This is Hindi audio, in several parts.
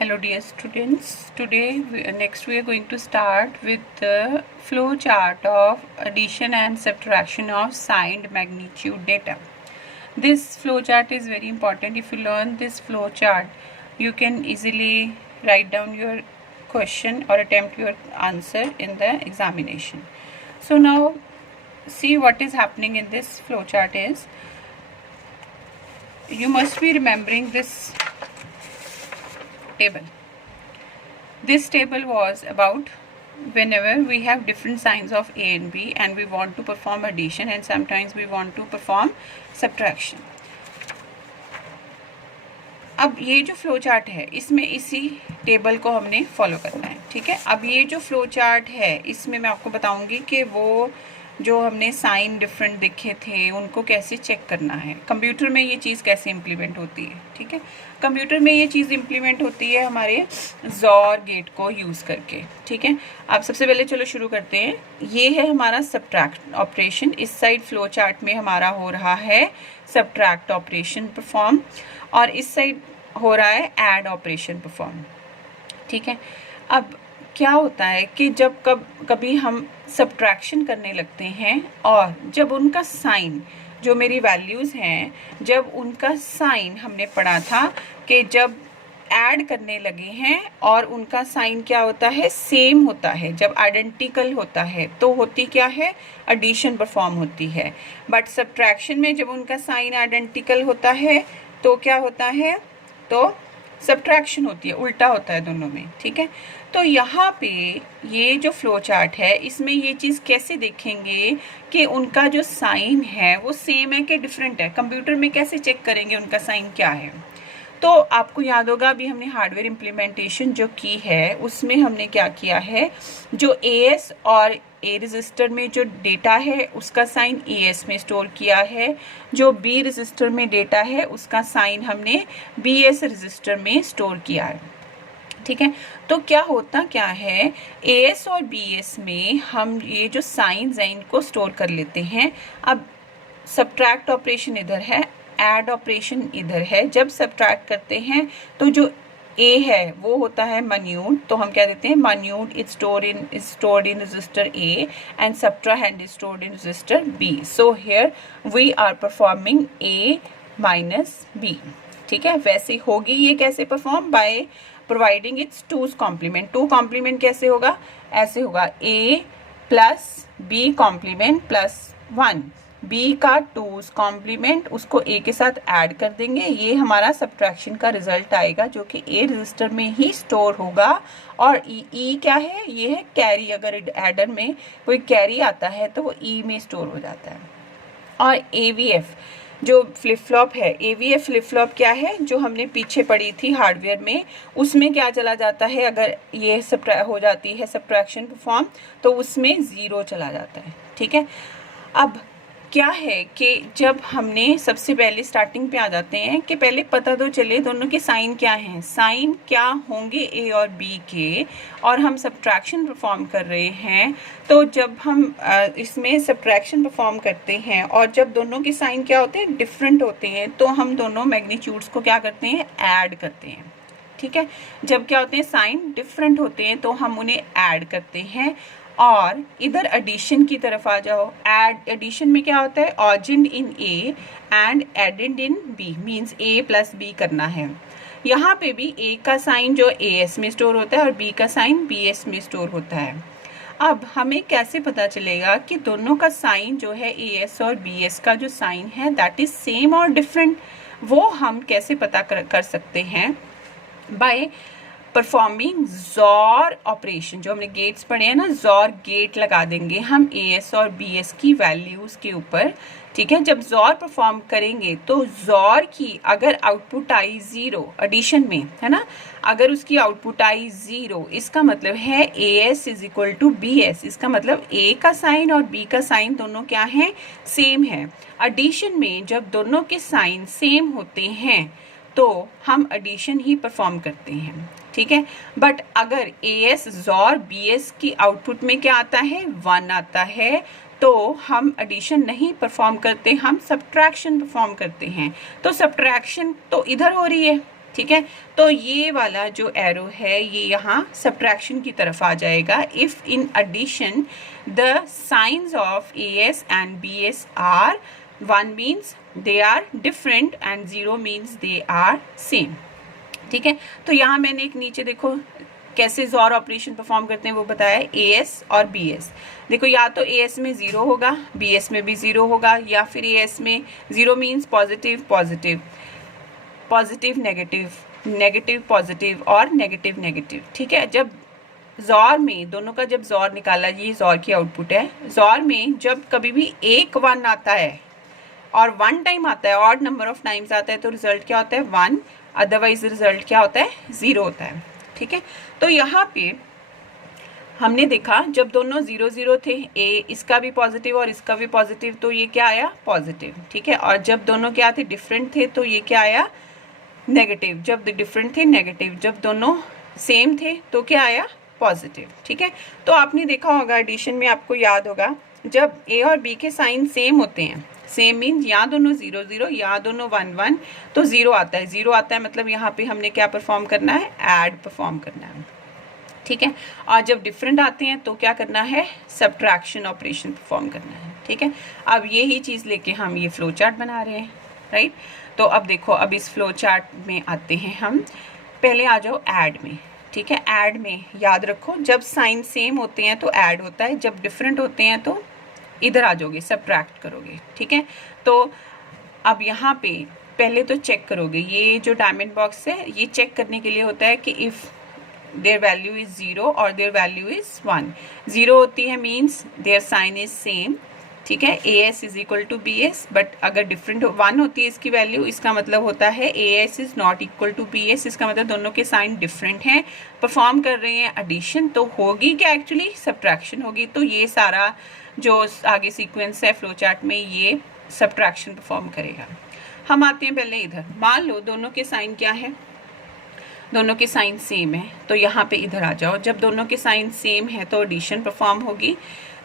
Hello dear students, next we are going to start with the flow chart of addition and subtraction of signed magnitude data. This flow chart is very important. If you learn this flow chart, you can easily write down your question or attempt your answer in the examination. So now see what is happening in this flow chart is, you must be remembering this table. This table was about whenever we have different signs of A and B and we want to perform addition and sometimes we want to perform subtraction. अब ये जो फ्लो चार्ट है इसमें इसी टेबल को हमने फॉलो करना है, ठीक है। अब ये जो फ्लो चार्ट है इसमें मैं आपको बताऊंगी कि वो जो हमने साइन डिफरेंट देखे थे उनको कैसे चेक करना है, कंप्यूटर में ये चीज़ कैसे इम्प्लीमेंट होती है, ठीक है। कंप्यूटर में ये चीज़ इम्प्लीमेंट होती है हमारे ज़ॉर गेट को यूज़ करके, ठीक है। अब सबसे पहले चलो शुरू करते हैं। ये है हमारा सब्ट्रैक्ट ऑपरेशन, इस साइड फ्लो चार्ट में हमारा हो रहा है सब्ट्रैक्ट ऑपरेशन परफॉर्म और इस साइड हो रहा है ऐड ऑपरेशन परफॉर्म, ठीक है। अब क्या होता है कि जब कभी हम सब्ट्रैक्शन करने लगते हैं और जब उनका साइन, जो मेरी वैल्यूज़ हैं, जब उनका साइन हमने पढ़ा था कि जब ऐड करने लगे हैं और उनका साइन क्या होता है, सेम होता है। जब आइडेंटिकल होता है तो होती क्या है, एडिशन परफॉर्म होती है। बट सब्ट्रैक्शन में जब उनका साइन आइडेंटिकल होता है तो क्या होता है, तो सब्ट्रैक्शन होती है, उल्टा होता है दोनों में, ठीक है। तो यहाँ पे ये जो फ्लो चार्ट है इसमें ये चीज़ कैसे देखेंगे कि उनका जो साइन है वो सेम है कि डिफरेंट है। कंप्यूटर में कैसे चेक करेंगे उनका साइन क्या है। तो आपको याद होगा अभी हमने हार्डवेयर इम्प्लीमेंटेशन जो की है उसमें हमने क्या किया है, जो AS और A रजिस्टर में जो डेटा है उसका साइन AS में स्टोर किया है, जो B रजिस्टर में डेटा है उसका साइन हमने BS रजिस्टर में स्टोर किया है, ठीक है। तो क्या है AS और BS में हम ये जो साइंस हैं इनको स्टोर कर लेते हैं। अब सब्ट्रैक्ट ऑपरेशन इधर है, ऐड ऑपरेशन इधर है। जब सब्ट्रैक्ट करते हैं तो जो A है वो होता है मन्यूड, तो हम क्या देते हैं, minuend is stored in register A and subtrahend is stored in register B। So here we are performing A minus B, ठीक है। वैसे होगी ये कैसे perform, by providing its two's complement. Two complement कैसे होगा, ऐसे होगा A plus B complement plus 1, B का टूज कॉम्प्लीमेंट उसको A के साथ ऐड कर देंगे, ये हमारा सब्ट्रैक्शन का रिजल्ट आएगा जो कि A रजिस्टर में ही स्टोर होगा। और E क्या है, ये है कैरी। अगर एडर में कोई कैरी आता है तो वो E में स्टोर हो जाता है। और AVF जो फ्लिप फ्लॉप है, AVF फ्लिप फ्लॉप क्या है, जो हमने पीछे पढ़ी थी हार्डवेयर में, उसमें क्या चला जाता है, अगर ये हो जाती है सब्ट्रैक्शन परफॉर्म तो उसमें 0 चला जाता है, ठीक है। अब क्या है कि जब हमने सबसे पहले स्टार्टिंग पे आ जाते हैं कि पहले पता तो चले दोनों के साइन क्या हैं, साइन क्या होंगे A और B के, और हम सब्ट्रैक्शन परफॉर्म कर रहे हैं। तो जब हम इसमें सब्ट्रैक्शन परफॉर्म करते हैं और जब दोनों के साइन क्या होते हैं, डिफरेंट होते हैं, तो हम दोनों मैग्नीट्यूड्स को क्या करते हैं, ऐड करते हैं, ठीक है। जब क्या होते हैं, साइन डिफरेंट होते हैं तो हम उन्हें ऐड करते हैं। और इधर एडिशन की तरफ आ जाओ। एडिशन में क्या होता है, origin in A and added in B, means A plus B करना है। यहाँ पे भी A का साइन जो AS में स्टोर होता है और B का साइन BS में स्टोर होता है। अब हमें कैसे पता चलेगा कि दोनों का साइन जो है AS और BS का जो साइन है दैट इज सेम और डिफरेंट, वो हम कैसे पता कर सकते हैं, बाय परफॉर्मिंग ज़ॉर ऑपरेशन। जो हमने गेट्स पढ़े हैं ना, ज़ॉर गेट लगा देंगे हम AS और BS की वैल्यूज़ के ऊपर, ठीक है। जब ज़ॉर परफॉर्म करेंगे तो ज़ॉर की अगर आउटपुट आई 0 एडिशन में, है ना, अगर उसकी आउटपुट आई 0, इसका मतलब है AS is equal to BS, इसका मतलब A का साइन और B का साइन दोनों क्या हैं, सेम है। एडिशन में जब दोनों के साइन सेम होते हैं तो हम एडिशन ही परफॉर्म करते हैं, ठीक है। बट अगर AS ज़ॉर BS की आउटपुट में क्या आता है, 1 आता है, तो हम एडिशन नहीं परफॉर्म करते, हम सब्ट्रैक्शन परफॉर्म करते हैं। तो सब्ट्रैक्शन तो इधर हो रही है, ठीक है। तो ये वाला जो एरो है ये यहाँ सब्ट्रैक्शन की तरफ आ जाएगा। If in addition the science of AS and BS are 1 means they are different and 0 means they are same. ठीक है। तो यहाँ मैंने एक नीचे देखो कैसे ज़ोर ऑपरेशन परफॉर्म करते हैं वो बताया है, AS और BS। देखो या तो AS में 0 होगा, BS में भी 0 होगा, या फिर AS में 0 means positive positive, positive negative, negative positive और नेगेटिव नेगेटिव। ठीक है। जब ज़ोर में दोनों का जब ज़ोर निकाला, ये ज़ोर की आउटपुट है, ज़ोर में जब कभी भी एक 1 आता है और 1 टाइम आता है, ऑड नंबर ऑफ टाइम्स आता है, तो रिजल्ट क्या होता है 1, अदरवाइज रिजल्ट क्या होता है 0 होता है। ठीक है। तो यहाँ पे हमने देखा जब दोनों 0 0 थे, इसका भी पॉजिटिव और इसका भी पॉजिटिव, तो ये क्या आया पॉजिटिव। ठीक है। और जब दोनों क्या थे डिफरेंट थे, तो ये क्या आया नेगेटिव। जब डिफरेंट थे नेगेटिव, जब दोनों सेम थे तो क्या आया पॉजिटिव। ठीक है। तो आपने देखा होगा एडिशन में, आपको याद होगा जब A और B के साइन सेम होते हैं, सेम मीन्स या दोनों 0 0 या दोनों 1 1, तो 0 आता है। 0 आता है मतलब यहाँ पे हमने क्या परफॉर्म करना है, ऐड परफॉर्म करना है। ठीक है। और जब डिफरेंट आते हैं तो क्या करना है, सब्ट्रैक्शन ऑपरेशन परफॉर्म करना है। ठीक है। अब यही चीज़ लेके हम ये फ्लो चार्ट बना रहे हैं, राइट। तो अब देखो, अब इस फ्लो चार्ट में आते हैं हम, पहले आ जाओ ऐड में। ठीक है। ऐड में याद रखो जब साइन सेम होते हैं तो ऐड होता है, जब डिफरेंट होते हैं तो इधर आ जाओगे, सब्ट्रैक्ट करोगे। ठीक है। तो अब यहाँ पे पहले तो चेक करोगे, ये जो डायमंड बॉक्स है ये चेक करने के लिए होता है कि इफ़ देयर वैल्यू इज़ 0 और देयर वैल्यू इज़ 1। 0 होती है means their sign is same. ठीक है। AS is equal to BS, but अगर डिफरेंट 1 होती है इसकी वैल्यू, इसका मतलब होता है AS is not equal to BS, इसका मतलब दोनों के साइन डिफरेंट हैं, परफॉर्म कर रहे हैं एडिशन, तो होगी क्या एक्चुअली सब्ट्रैक्शन होगी। तो ये सारा जो आगे सीक्वेंस है फ्लो चार्ट में ये सब्ट्रैक्शन परफॉर्म करेगा। हम आते हैं पहले इधर, मान लो दोनों के साइन क्या है, दोनों के साइन सेम है, तो यहाँ पे इधर आ जाओ। जब दोनों के साइन सेम है तो एडिशन परफॉर्म होगी,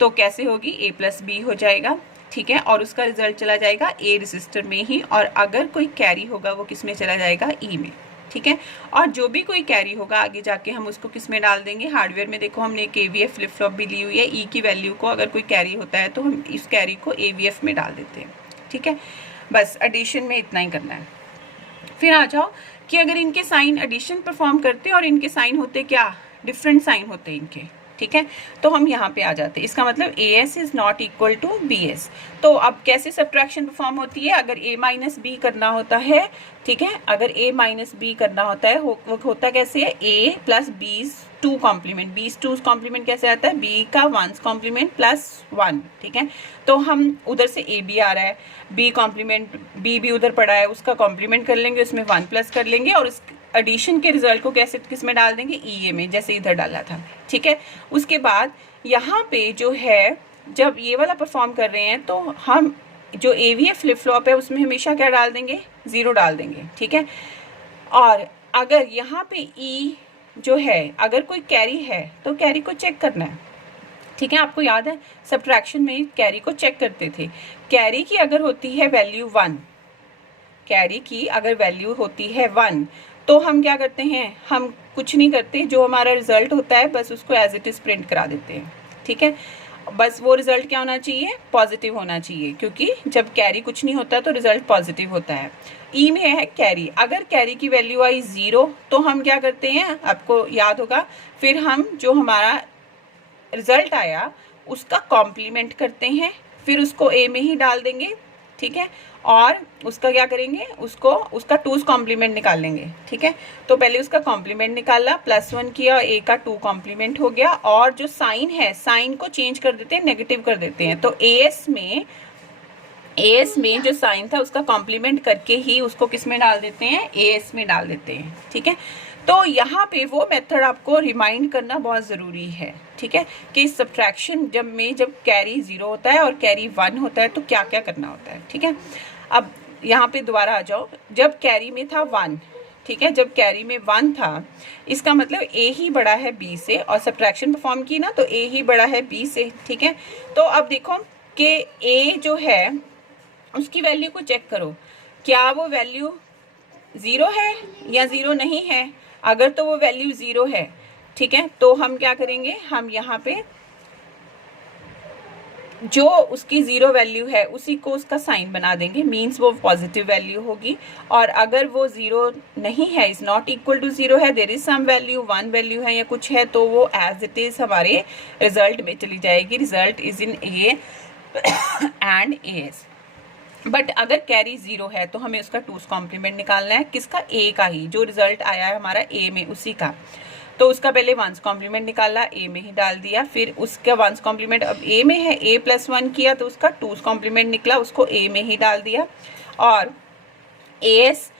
तो कैसे होगी, A + B हो जाएगा। ठीक है। और उसका रिजल्ट चला जाएगा A रजिस्टर में ही, और अगर कोई कैरी होगा वो किस में चला जाएगा, E में। ठीक है। और जो भी कोई कैरी होगा आगे जाके हम उसको किस में डाल देंगे, हार्डवेयर में। देखो हमने एक AVF फ्लिप फ्लॉप भी ली हुई है, E की वैल्यू को अगर कोई कैरी होता है तो हम इस कैरी को AVF में डाल देते हैं। ठीक है। बस एडिशन में इतना ही करना है। फिर आ जाओ कि अगर इनके साइन एडिशन परफॉर्म करते और इनके साइन होते क्या, डिफरेंट साइन होते इनके। ठीक है। तो हम यहाँ पे आ जाते हैं, इसका मतलब AS is not equal to BS। तो अब कैसे सब्ट्रैक्शन परफॉर्म होती है, अगर A - B करना होता है, ठीक है, अगर A - B करना होता है, होता कैसे है, A + B's 2 complement. B's 2 complement कैसे आता है, B का 1's कॉम्प्लीमेंट +1। ठीक है। तो हम उधर से AB आ रहा है, B कॉम्प्लीमेंट, B भी उधर पड़ा है, उसका कॉम्प्लीमेंट कर लेंगे, उसमें 1 प्लस कर लेंगे, और उस एडिशन के रिजल्ट को कैसे किस में डाल देंगे, EA में, जैसे इधर डाला था। ठीक है। उसके बाद यहाँ पे जो है, जब ये वाला परफॉर्म कर रहे हैं तो हम जो AVF फ्लिप फ्लॉप है उसमें हमेशा क्या डाल देंगे, 0 डाल देंगे। ठीक है। और अगर यहाँ पे E जो है, अगर कोई कैरी है तो कैरी को चेक करना है। ठीक है। आपको याद है सब्ट्रैक्शन में कैरी को चेक करते थे। कैरी की अगर होती है वैल्यू 1, कैरी की अगर वैल्यू होती है 1, तो हम क्या करते हैं, हम कुछ नहीं करते, जो हमारा रिजल्ट होता है बस उसको एज इट इज़ प्रिंट करा देते हैं। ठीक है। बस वो रिजल्ट क्या होना चाहिए, पॉजिटिव होना चाहिए, क्योंकि जब कैरी कुछ नहीं होता तो रिजल्ट पॉजिटिव होता है। E में है कैरी, अगर कैरी की वैल्यू आई 0 तो हम क्या करते हैं, आपको याद होगा, फिर हम जो हमारा रिजल्ट आया उसका कॉम्प्लीमेंट करते हैं, फिर उसको A में ही डाल देंगे। ठीक है। और उसका क्या करेंगे, उसको उसका 2's कॉम्प्लीमेंट निकाल लेंगे। ठीक है। तो पहले उसका कॉम्प्लीमेंट निकाला, +1 किया, A का 2 कॉम्प्लीमेंट हो गया, और जो साइन है साइन को चेंज कर देते हैं, नेगेटिव कर देते हैं। तो AS में जो साइन था उसका कॉम्प्लीमेंट करके ही उसको किस में डाल देते हैं, AS में डाल देते हैं। ठीक है। तो यहाँ पे वो मेथड आपको रिमाइंड करना बहुत ज़रूरी है। ठीक है। कि सब्ट्रैक्शन जब कैरी 0 होता है और कैरी 1 होता है तो क्या क्या करना होता है। ठीक है। अब यहाँ पे दोबारा आ जाओ, जब कैरी में था 1, ठीक है, जब कैरी में 1 था, इसका मतलब A ही बड़ा है B से, और सब्ट्रैक्शन परफॉर्म की ना तो A ही बड़ा है B से। ठीक है। तो अब देखो कि A जो है उसकी वैल्यू को चेक करो, क्या वो वैल्यू ज़ीरो है या ज़ीरो नहीं है। अगर तो वो वैल्यू ज़ीरो है, ठीक है, तो हम क्या करेंगे, हम यहाँ पे जो उसकी ज़ीरो वैल्यू है उसी को उसका साइन बना देंगे, मीन्स वो पॉजिटिव वैल्यू होगी। और अगर वो ज़ीरो नहीं है, is not equal to zero है, there is some value, one value है या कुछ है, तो वो एज इट इज़ हमारे रिजल्ट में चली जाएगी। Result is in A and S. But अगर कैरी ज़ीरो है तो हमें उसका टूस कॉम्प्लीमेंट निकालना है, किसका, ए का ही, जो रिजल्ट आया है हमारा ए में उसी का। तो उसका पहले वंस कॉम्प्लीमेंट निकाला, ए में ही डाल दिया, फिर उसका वंस कॉम्प्लीमेंट अब ए में है, ए प्लस वन किया तो उसका टूस कॉम्प्लीमेंट निकला, उसको ए में ही डाल दिया। और ए एस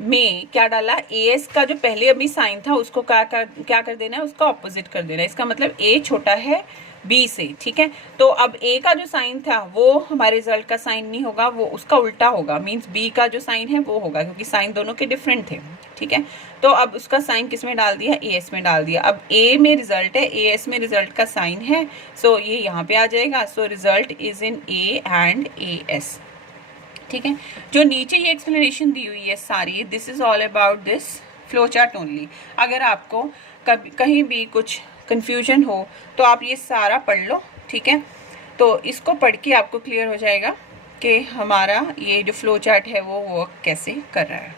में क्या डाला, ए एस का जो पहले अभी साइन था उसको क्या कर देना है, उसका ऑपोजिट कर देना है। इसका मतलब ए छोटा है बी से, ठीक है। तो अब ए का जो साइन था वो हमारे रिजल्ट का साइन नहीं होगा, वो उसका उल्टा होगा, मीन्स बी का जो साइन है वो होगा, क्योंकि साइन दोनों के डिफरेंट थे, ठीक है। तो अब उसका साइन किस में डाल दिया, ए एस में डाल दिया। अब ए में रिजल्ट है, ए एस में रिजल्ट का साइन है, सो ये यहाँ पे आ जाएगा। So result is in A and A S, ठीक है। जो नीचे ये एक्सप्लेनेशन दी हुई है सारी, this is all about this flow chart only. अगर आपको कहीं भी कुछ कन्फ्यूजन हो तो आप ये सारा पढ़ लो, ठीक है। तो इसको पढ़ के आपको क्लियर हो जाएगा कि हमारा ये जो फ्लो चार्ट है वो वर्क कैसे कर रहा है।